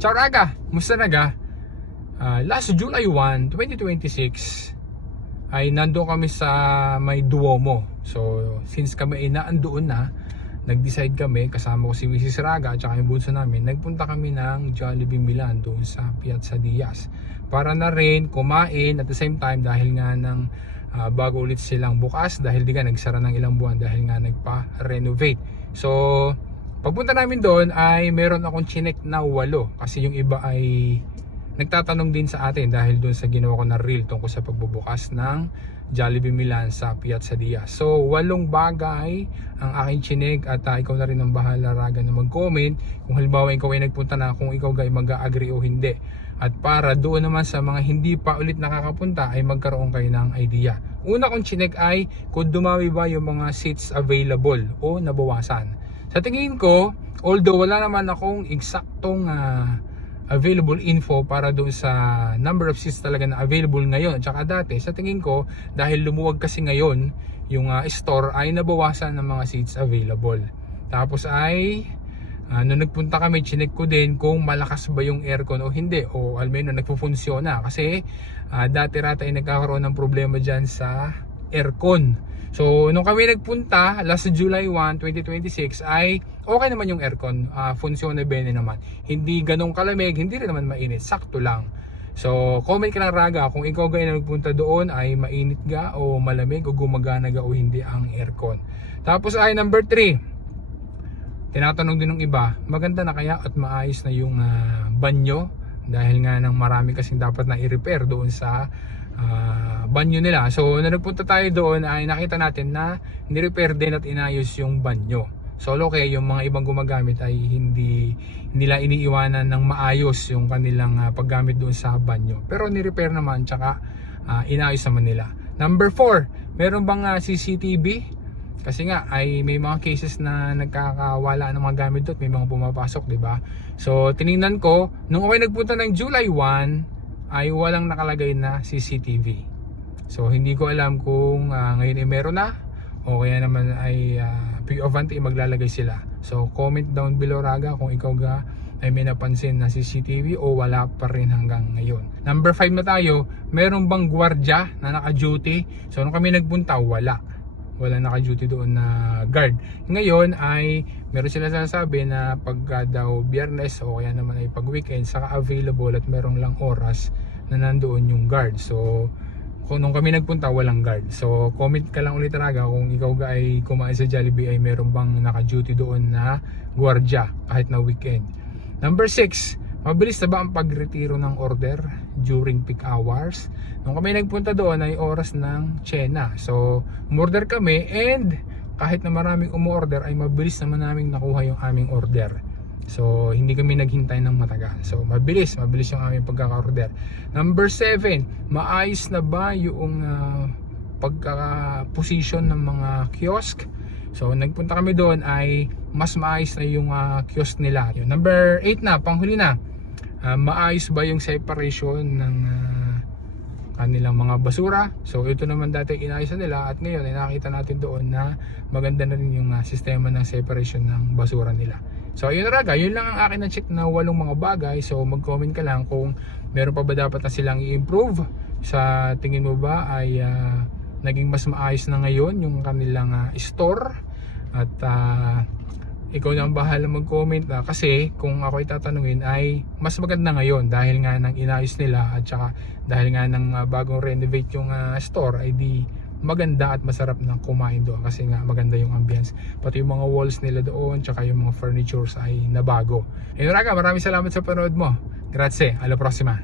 Ciao raga, musta naga? Last July 1, 2026 ay nandoon kami sa may Duomo. So since kami ay naandoon na, nag-decide kami kasama ko si Mrs. Raga at saka yung bunso namin, nagpunta kami ng Jollibee Milan doon sa Piazza Diaz para na rin kumain at the same time dahil nga ng bago ulit silang bukas dahil di ka nagsara ng ilang buwan dahil nga nagpa-renovate. So pagpunta namin doon ay meron akong chinek na 8 kasi yung iba ay nagtatanong din sa atin dahil doon sa ginawa ko na reel tungkol sa pagbubukas ng Jollibee Milan sa Piazza Diaz. So 8 bagay ang aking chinek at ikaw na rin ang bahala Raga na mag-comment kung halimbawa ikaw ay nagpunta na, kung ikaw ay mag-agree o hindi. At para doon naman sa mga hindi pa ulit nakakapunta ay magkaroon kayo ng idea. Una kong chinek ay kung dumami ba yung mga seats available o nabawasan. Sa tingin ko, although wala naman akong eksaktong available info para doon sa number of seats talaga na available ngayon at saka dati, sa tingin ko dahil lumuwag kasi ngayon yung store ay nabawasan ng mga seats available. Tapos ay nung nagpunta kami, chinek ko din kung malakas ba yung aircon o hindi, o almeno nagpufunsyon kasi dati rata ay nagkakaroon ng problema dyan sa aircon. So nung kami nagpunta last July 1, 2026 ay okay naman yung aircon, funksyon na bene naman, hindi ganong kalamig, hindi rin naman mainit, sakto lang. So comment ka lang Raga kung ikaw na nagpunta doon ay mainit ga o malamig o gumagana ga o hindi ang aircon. Tapos ay number 3, tinatanong din ng iba, maganda na kaya at maayos na yung banyo dahil nga nang marami kasing dapat na i-repair doon sa banyo nila. So nung nagpunta tayo doon ay nakita natin na ni-repair din at inayos yung banyo. So okay, yung mga ibang gumagamit ay hindi nila iniiwanan ng maayos yung kanilang paggamit doon sa banyo. Pero ni-repair naman tsaka inayos naman nila. Number 4, meron bang CCTV? Kasi nga ay may mga cases na nagkakawala ng mga gamit doon, may mga pumapasok, di ba? So tiningnan ko, nung ako nagpunta ng July 1 ay walang nakalagay na CCTV. So hindi ko alam kung ngayon ay meron na o kaya naman ay P.O.V. maglalagay sila. So comment down below Raga kung ikaw ay may napansin na CCTV o wala pa rin hanggang ngayon. Number 5 na tayo, meron bang gwardiya na naka-duty? So nung kami nagpunta, wala naka-duty doon na guard. Ngayon ay meron sila sinasabi na pagka daw Biyernes o kaya naman ay pag weekend saka available at merong lang oras na nandoon yung guard. So kung nung kami nagpunta walang guard. So comment ka lang ulit Raga kung ikaw ay kumain sa Jollibee ay meron bang naka-duty doon na gwardiya kahit na weekend. Number 6, mabilis na ba ang pagretiro ng order during peak hours? Nung kami nagpunta doon ay oras ng tsena. So umorder kami and kahit na maraming umorder ay mabilis naman namin nakuha yung aming order. So hindi kami naghintay ng matagal. So mabilis yung aming pagkaka-order. Number 7, maayos na ba yung pagka-position ng mga kiosk? So nagpunta kami doon ay mas maayos na yung kiosk nila. Number 8 na, panghuli na. Maayos ba yung separation ng kanilang mga basura? So ito naman dati inayos na nila at ngayon ay nakita natin doon na maganda na rin yung sistema ng separation ng basura nila. So ayun na Raga, yun lang ang akin na check na 8 mga bagay. So mag-comment ka lang kung meron pa ba dapat na silang i-improve. Sa tingin mo ba ay naging mas maayos na ngayon yung kanilang store? At ikaw na ang bahala mag-comment kasi kung ako itatanungin ay mas maganda ngayon dahil nga nang inayos nila at saka dahil nga nang bagong renovate yung store ay di maganda at masarap na kumain doon kasi nga maganda yung ambience, pati yung mga walls nila doon tsaka yung mga furnitures ay nabago. Ayun Raga, maraming salamat sa panood mo. Grazie, alla prossima.